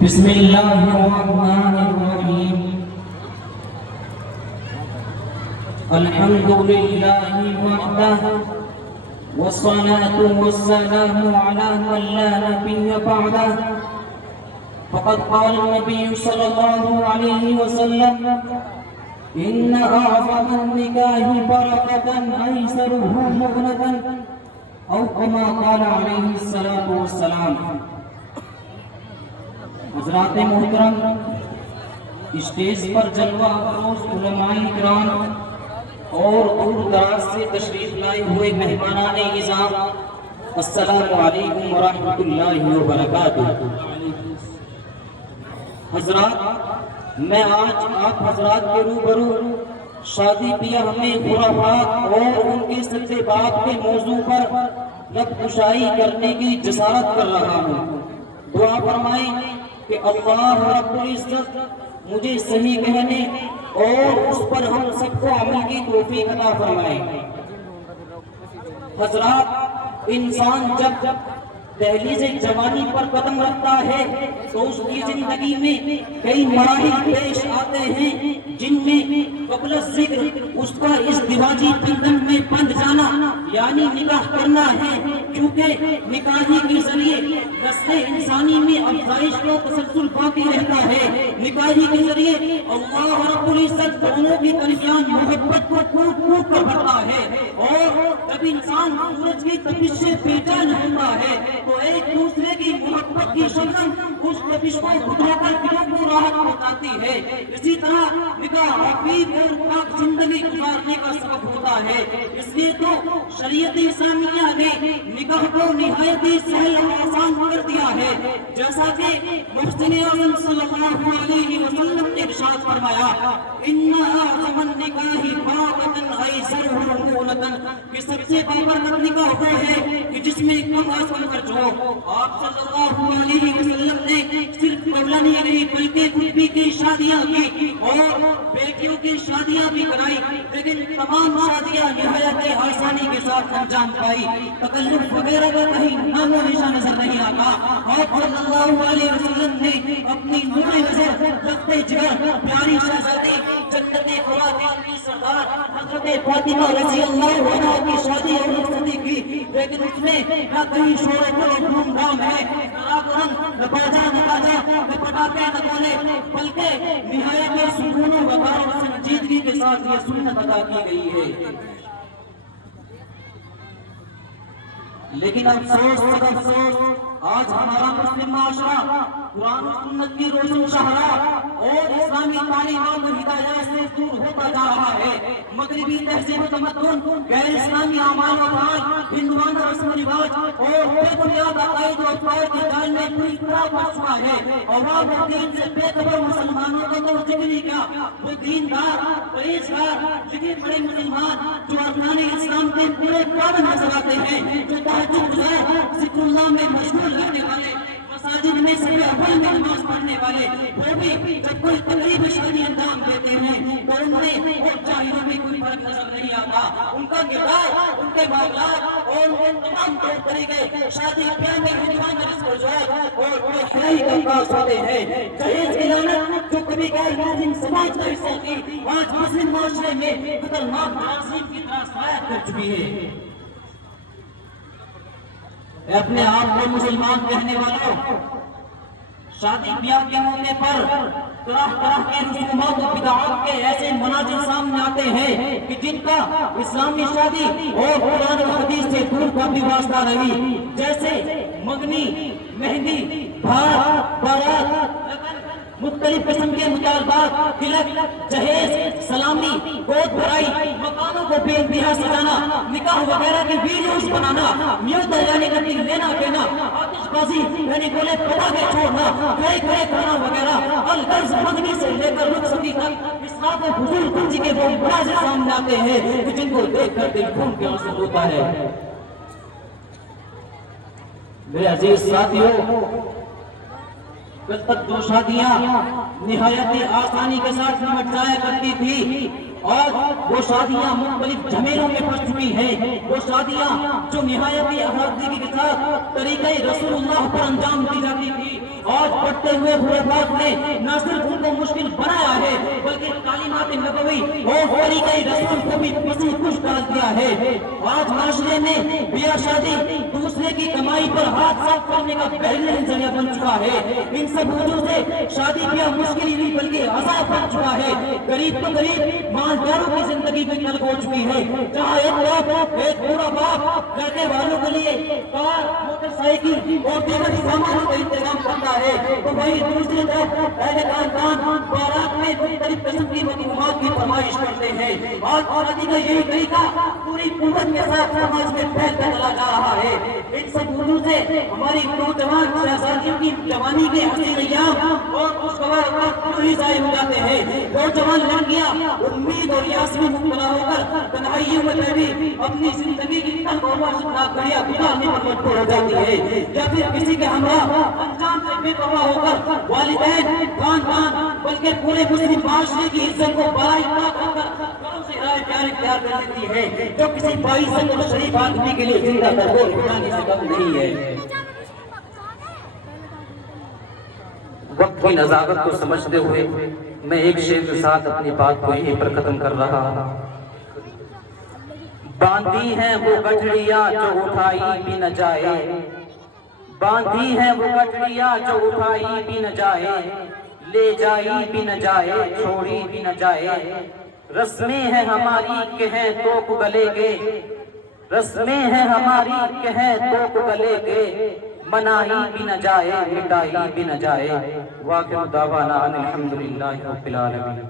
بسم اللہ الرحمن الرحیم الحمد للہ وحدہ والصلاة والسلام على من لا نبي بعده فقد قال النبي صلى الله عليه وسلم إن أعظم النكاح بركة أيسره مغنة أو كما قال عليه الصلاة والسلام۔ حضرات محترم، اسٹیج پر جلوہ افروز علماء کرام اور دور دراز سے تشریف لائے ہوئے مہمانان نظام، السلام علیکم ورحمۃ اللہ وبرکاتہ۔ حضرات، میں آج آپ حضرات کے روبرو شادی بیاہ میں خرافات اور ان کے سچے باپ کے موضوع پر لب کشائی کرنے کی جسارت کر رہا ہوں۔ دعا فرمائیں کہ اللہ رب العزت مجھے صحیح کہنے اور اس پر ہم سب کو عمل کی توفیق عطا فرمائے۔ حضرات، انسان جب دہلیز جوانی پر قدم رکھتا ہے تو اس کی زندگی میں کئی مراحل پیش آتے ہیں، جن میں قبل ذکر اس کا اس ازدواجی بندھن میں بندھ جانا یعنی نکاح کرنا ہے، کیونکہ نکاح کے ذریعے نسل انسانی میں افزائش و تسلسل باقی رہتا ہے۔ نکاح کے ذریعے اللہ رب العزت دونوں کی درمیان محبت کو ٹوٹ ٹوٹ کر بھرتا ہے، اور جب انسان سورج کی تپش سے بے چین ہوتا ہے تو ایک دوسرے کی محبت کی شبنم اس تپش کو بجھا کر دلوں کو راحت پہنچاتی ہے۔ اسی طرح نکاح حقیق اور پاک زندگی گزارنے کا سبب ہوتا ہے۔ اس لیے تو شریعت اسلامیہ نے نکاح کو نہایت ہی سہل اور آسان کر دیا ہے، جیسا کہ محسن اعظم صلی اللہ علیہ وسلم نے ارشاد فرمایا، ان اعظم النکاح برکۃ ایسرہ مغنۃ، کہ سب سے بابرکت نکاح وہ ہے کہ جس میں کم از کم خرچ ہو۔ آپ صلی اللہ علیہ وسلم نے صرف قبلہ نہیں رہی بلکہ خود بھی کی شادیاں کی اور بیٹیوں کی شادیاں بھی کرائی، لیکن تمام شادیاں نہایت آسانی کے ساتھ انجام پائی، تکلف وغیرہ کا کہیں نام و نشان نظر نہیں آتا۔ آپ صلی اللہ علیہ وسلم نے اپنی نور نظر رخت جگر پیاری شہزادی جنت خواتین کی سردار حضرت فاطمہ رضی اللہ عنہا کی شادی اور رخصتی کی، لیکن اس میں نہ کہیں شہرت و دھوم دھام ہے، نہ رنگ نہ باجا نہ تاجا نہ پٹاخے نہ گولے، بلکہ نہایت سکون و وقار و سنجیدگی کے ساتھ یہ سنت ادا کی گئی ہے۔ لیکن افسوس آج ہمارا مسلم معاشرہ قرآن و سنت کی روشن شاہراہ اور اسلامی تعلیمات و ہدایات سے دور ہوتا جا رہا ہے۔ مغربی تہذیب و تمدن، غیر اسلامی اعمال و افعال، ہندوانہ رسم و رواج اور بے بنیاد عقائد و افکار کے جال میں پوری طرح پھنس چکا ہے۔ عوام اور دین سے بے خبر مسلمانوں کا تو ذکر نہیں کیا، وہ دیندار پرہیزگار لکھے پڑھے مسلمان جو ارکان اسلام کے پورے پابند نظر آتے ہیں، جو تہجد گزار، ذکر اللہ میں مشغول رہنے والے، مساجد میں سب اول میں نماز پڑھنے والے، وہ بھی جب کوئی تقریب شادی انجام دیتے ہیں تو ان میں اور جاہلوں میں کوئی فرق نظر نہیں آتا۔ ان کا کردار، ان کے معاملات اور ان تمام طور طریقے شادی بیاہ میں رجحان رسم و رواج اور بے حیائی کا باعث ہوتے ہیں۔ جہیز کی لعنت جو کبھی غیر مسلم سماج کا حصہ تھی، آج مسلم معاشرے میں خطرناک تعظیم کی طرح سرایت کر چکی ہے۔ اپنے آپ کو مسلمان کہنے والوں، شادی بیاہ کے موقع پر طرح طرح کے رسومات و بدعات کے ایسے مناظر سامنے آتے ہیں کہ جن کا اسلامی شادی اور قرآن و حدیث سے دور کا بھی واسطہ نہیں، جیسے منگنی، مہندی، بھات، بارات، مختلف قسم کے مطالبات، تلک، جہیز، سلامی، گود بھرائی، مکانوں کو بے انتہا سجانا، نکاح وغیرہ کی ویڈیوز بنانا، میوزک یعنی نقلی لینا دینا، آتش بازی یعنی گولے پٹاخے چھوڑنا، کھڑے کھڑے کرنا وغیرہ، الغرض منگنی سے لے کر رخصتی تک اسراف و فضول خرچی کے وہ مناظر سامنے آتے ہیں کہ جن کو دیکھ کر دل خون کے آنسو ہوتا ہے۔ میرے عزیز ساتھیوں، کل تک جو شادیاں نہایت آسانی کے ساتھ نمٹ جایا کرتی تھی آج وہ شادیاں مختلف جھمیلوں میں پڑ چکی ہیں، وہ شادیاں جو نہایت احادیث کے ساتھ طریقہ رسول اللہ پر انجام دی جاتی تھی، آج بڑھتے ہوئے خلافات نے نہ صرف ان کو مشکل بنایا ہے بلکہ تعلیمات نبوی اور طریقہ رسول کو بھی پسی کش ڈال دیا ہے۔ آج معاشرے میں بیاہ شادی دوسرے کی کمائی پر ہاتھ صاف کرنے کا بہترین ذریعہ بن چکا ہے۔ ان سب وجوہ سے شادی بیاہ مشکل ہی نہیں بلکہ عذاب بن چکا ہے۔ غریب تو غریب مالداروں کی زندگی میں نرک ہو چکی ہے، جہاں ایک بوڑھا باپ لڑکے والوں کے لیے کار، موٹر سائیکل اور دیگر سامانوں کا انتظام کرتا ہے، تو وہی دوسری طرف اہل خاندان بارات میں مختلف قسم کی مصنوعات کی فرمائش کرتے ہیں۔ آج شادی کا یہی طریقہ پوری قوت کے ساتھ سماج میں پھیلتا چلا جا رہا ہے۔ ان سب وجوہ سے ہماری نوجوان شہزادیوں کی جوانی کے حسین ایام اور خوشگوار وقت ہی ضائع ہو جاتے ہیں۔ نوجوان لڑکیاں امید اور یاس میں مبتلا ہو کر تنہائیوں میں بھی اپنی زندگی کی تلخ اور وحشتناک گھڑیاں گزارنے پر مجبور ہو جاتی ہے، یا پھر کسی کے ہمراہ انجام سے بے پرواہ ہو کر والدین، خاندان بلکہ پورے مسلم معاشرے کی عزت کو بالا کر گھروں سے رائے پیار اختیار کر لیتی ہے، جو کسی باعزت اور شریف آدمی کے لیے زندہ درگور اٹھانے سے کم نہیں ہے۔ وقت کی نزاکت کو سمجھتے ہوئے میں ایک شعر کے ساتھ اپنی بات کو یہیں پر ختم کر رہا ہوں۔ باندھی ہیں وہ گٹھڑیاں جو اٹھائی بھی نہ جائے، باندھی ہیں وہ گٹھڑیاں جو اٹھائی بھی نہ جائے، لے جائی بھی نہ جائے، چھوڑی بھی نہ جائے۔ رسمیں ہیں ہماری کہ ہیں توپ گلے کے، رسمیں ہیں ہماری کہ ہیں توپ گلے کے، منائی بھی نہ جائے، مٹائی بھی نہ جائے۔ وآخر دعوانا ان الحمدللہ رب العالمین۔